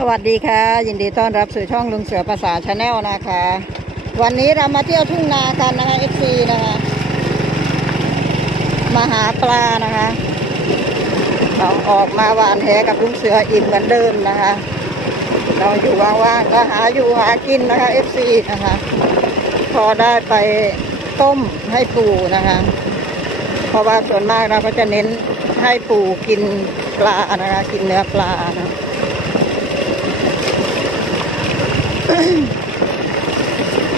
สวัสดีค่ะ ยินดีต้อนรับสู่ช่องลุงเสือภาษาชาแนลนะคะ วันนี้เรามาเที่ยวทุ่งนากันนะคะเอฟซีนะคะมาหาปลานะคะเราออกมาหวานแหกับลุงเสืออีกเหมือนเดิมนะคะ เราอยู่ว่างๆก็หาอยู่หากินนะคะเอฟซีนะคะ พอได้ไปต้มให้ปูนะคะ เพราะว่าส่วนมากเราก็จะเน้นให้ปูกินปลานะคะกินเนื้อปลานะ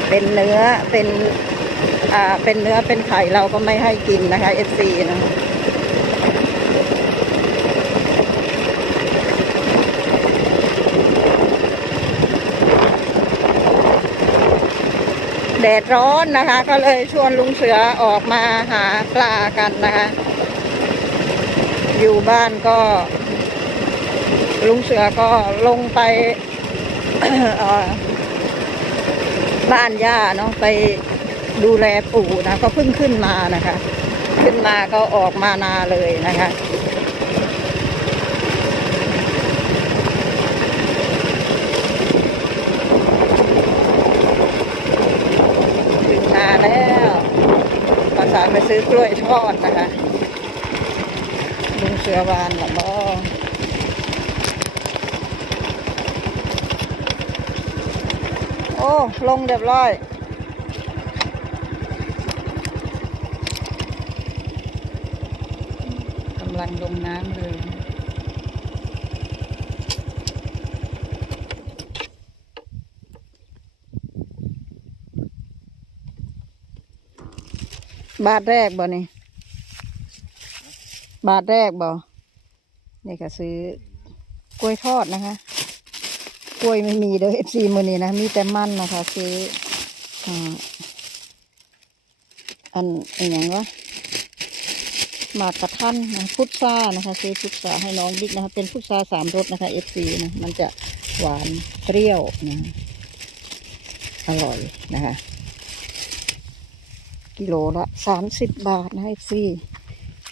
เป็นเนื้อเป็นอ่าเป็นเนื้อเป็นไข่เราก็ไม่ให้กินนะคะเอฟซีนะแดดร้อนนะคะ ก็เลยชวนลุงเสือออกมาหาปลากันนะคะ อยู่บ้านก็ ลุงเสือก็ลงไป บ้านย่าเนาะไปดูแลปู่นะก็เพิ่งขึ้นมานะคะ ขึ้นมาก็ออกมานาเลยนะคะถึงนาแล้วภาษาไปซื้อกล้วยทอดนะคะลุงเสือวานหรอบ่ โอ้ ลงเรียบร้อย กำลังลงน้ำเลยบาทแรกบ่นี่ บาทแรกบ่นี่ก็ซื้อกล้วยทอดนะคะ กล้วยไม่มีเด้อเอฟซีมือนี้นะมีแต่มันนะคะซื้ออันอันอย่างวะหมากกระทันนะพุทรานะคะ ซื้อพุทราให้น้องบิ๊กนะคะ เป็นพุทราสามรสนะคะเอฟซีนะมันจะหวานเปรี้ยวนะอร่อยนะคะ กิโลละสามสิบบาทนะเอฟซี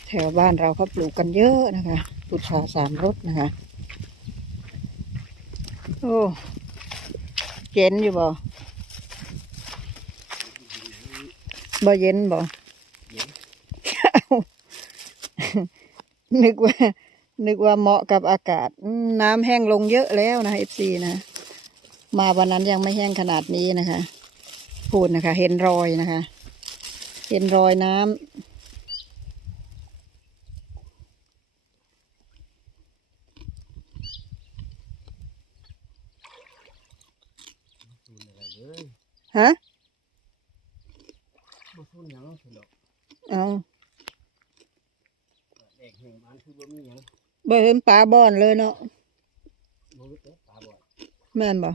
แถวบ้านเราเขาปลูกกันเยอะนะคะพุทราสามรสนะคะ โอ้เย็นอยู่บ่บ่เย็นบ่นึกว่า นึกว่าเหมาะกับอากาศอืมน้ำแห้งลงเยอะแล้วนะเอฟซีนะ มาวันนั้นยังไม่แห้งขนาดนี้นะคะ พูดนะคะ เห็นรอยนะคะ เห็นรอยน้ำ สูนอะไรเลย ฮะ บ่สูนหยังสุดดอก เอา แดกแห่งบ้านคือบ่มีหยัง บ่เห็นปลาบอนเลยเนาะ บ่รู้แต่ตาบอด แม่นบ่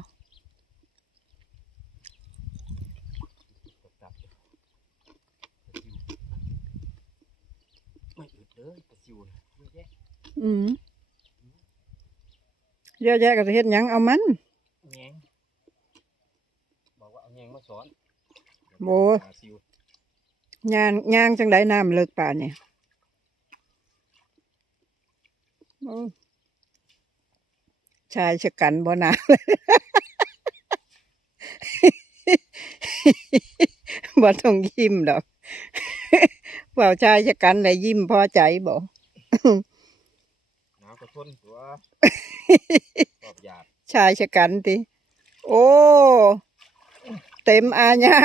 ตกตับปลาซิวไม่อึดเลยปลาซิวน่ะเยอะแยะ อืมเยอะแยะก็จะเฮ็ดหยังเอามัน สอนโอ้ปลาซิว ย่างย่างจังไดน้ำเลิกป่านเนี่ยโอ้ชายชะกันบ่นาบ่ต้องยิ้มดอกเว่าชายชะกันเลยยิ้มพอใจบ่หนาวก็ทนตัว ตอบหยาดชายชะกันติ โอ้ เต็มอาญะ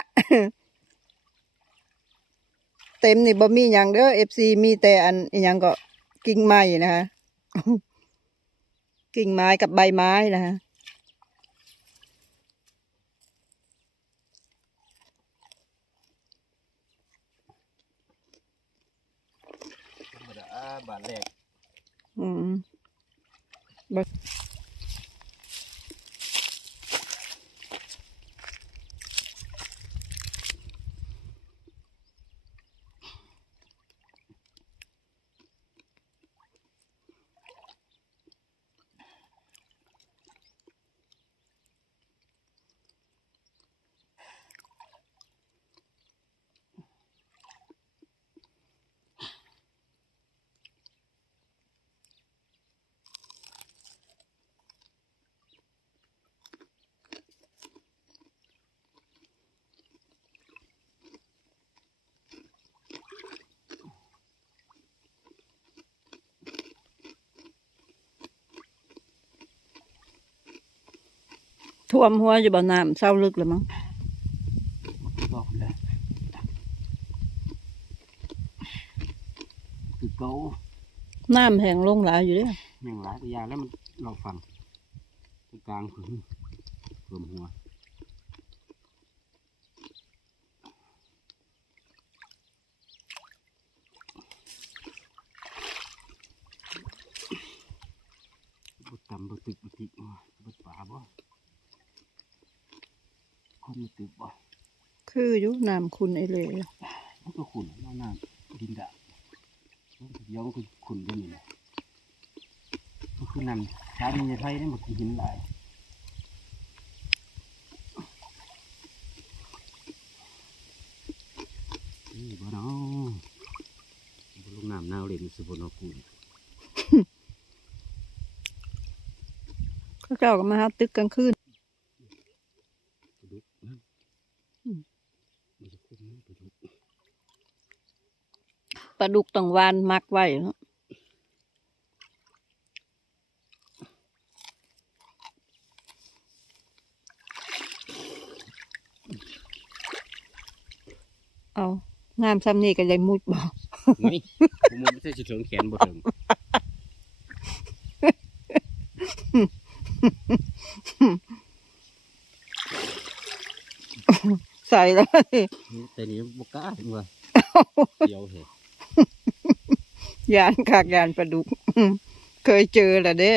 เต็มนี่บ่มีหยังเด้อเอฟซีมีแต่อันอหยังก็กิ่งไม้นะคะกิ่งไม้กับใบไม้นะคะธรรมดาบาทแรกอืม ท่วมหัวอยู่บ่น้ำเศร้าลึกแล้วมั้งบอกเลยคือเกาน้ำแห้งลงหลายอยู่เด้อแม่งหลายตัวอยางแล้วมันเราฟังตรงกลางคือรวมหัวบุตำบุตึกบุติกบุตป่าบ่ คนมีตึกบ่คืออยู่น้ำคุณไอเลยมันก็ขุ่นหน้าหน้าดินดาเดี๋ยวมันก็ขุ่นด้วยนี่แหละมันคือนำช้างมีไทยได้หมดหินหลายนี่บ่เนาะบ่ลงน้ำหนาวเลยมันสิบ่เนาะกูเขาเจ้าก็มาหาตึกกลางคืน ปลาดุกนะ อืม มันจะคุ้มนะปลาดุก ป ลาดุกต้องวานมักไว้เนาะเอาน้ำซ้ำนี่ก็ยังมุดบ่ไม่ผมมันไม่ใช่สิถึงแขนบ่ถึงใส่แล้วแต่นี่บ่กล้าถึงว่าเดี๋ยวเหร ยานขากยานปลาดุก เคยเจอและเด้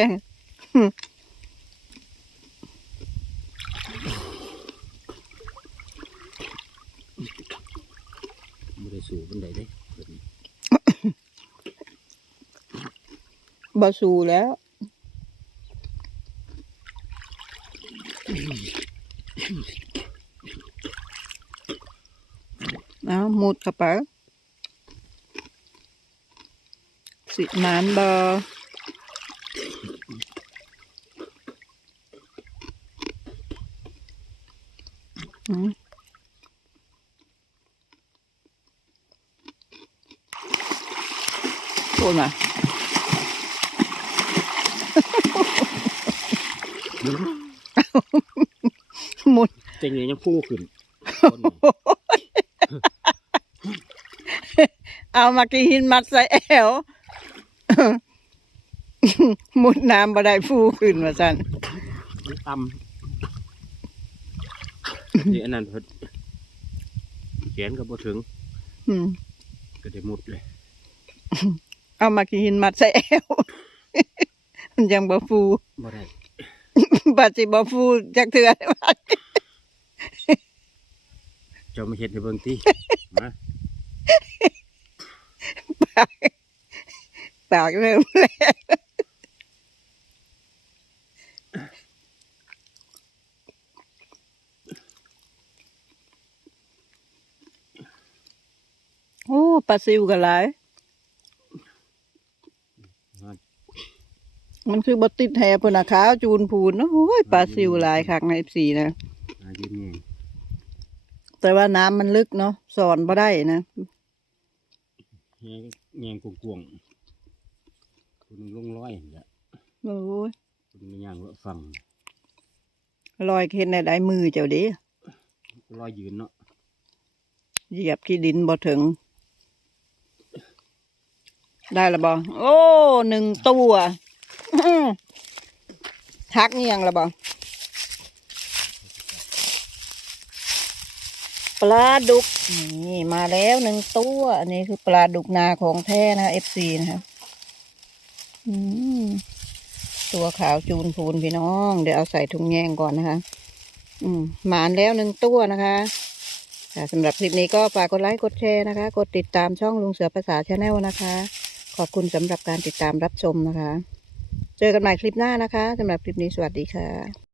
บ่ได้สู่บันไดเด้เพิ่นบาสูแล้ว เอาหมุดเข้าไป สิหมานบออืมโอนมาหมุดเจงเลยยังพุ่งขึ้น เอามากีหินมัดใส่แอว มุดน้ำบ่ได้ฟูขึ้นมาสั่นมันต่ำนี่อันนั้นเพิ่นแขนก็บ่ถึงอืมก็ได้มุดเลย เอามากีหินมัดใส่แอวมันยังบ่ฟูบ่ได้บาดสิบ่ฟูจักเทื่อว่าเจ้ามาเฮ็ดให้เบิ่งติมา ปากเริ่มแล้วโอ้ปลาซิวกันหลายมามันคือบติดแหพุ่นนะขาวจูนพูนโอ้ยปลาซิวหลายคักในสีนะมายืนแยงแต่ว่าน้ำมันลึกเนาะสอนบ่ได้นะแยงแยงกวงๆ คุณลงร้อยนี่แหละโอ้ยคุณมีย่างว่าฟังลอยเห็นได้ได้มือเจ้าเดิร้อยยืนเนาะเหยียบที่ดินบ่ถึง ได้ละบ่โอ้หนึ่งตัวอื้อหักเงียงละบ่ปลาดุกนี่มาแล้วหนึ่งตัว อันนี้คือปลาดุกนาของแท้นะเอฟซีนะคะอืม ตัวขาวจูนพูนพี่น้อง เดี๋ยวเอาใส่ถุงแยงก่อนนะคะ อืมหมานแล้วหนึ่งตัวนะคะค่ะสำหรับคลิปนี้ก็ฝากกดไลค์กดแชร์นะคะ กดติดตามช่องลุงเสือภาษาชาแนลนะคะ ขอบคุณสำหรับการติดตามรับชมนะคะ เจอกันใหม่คลิปหน้านะคะสำหรับคลิปนี้สวัสดีค่ะ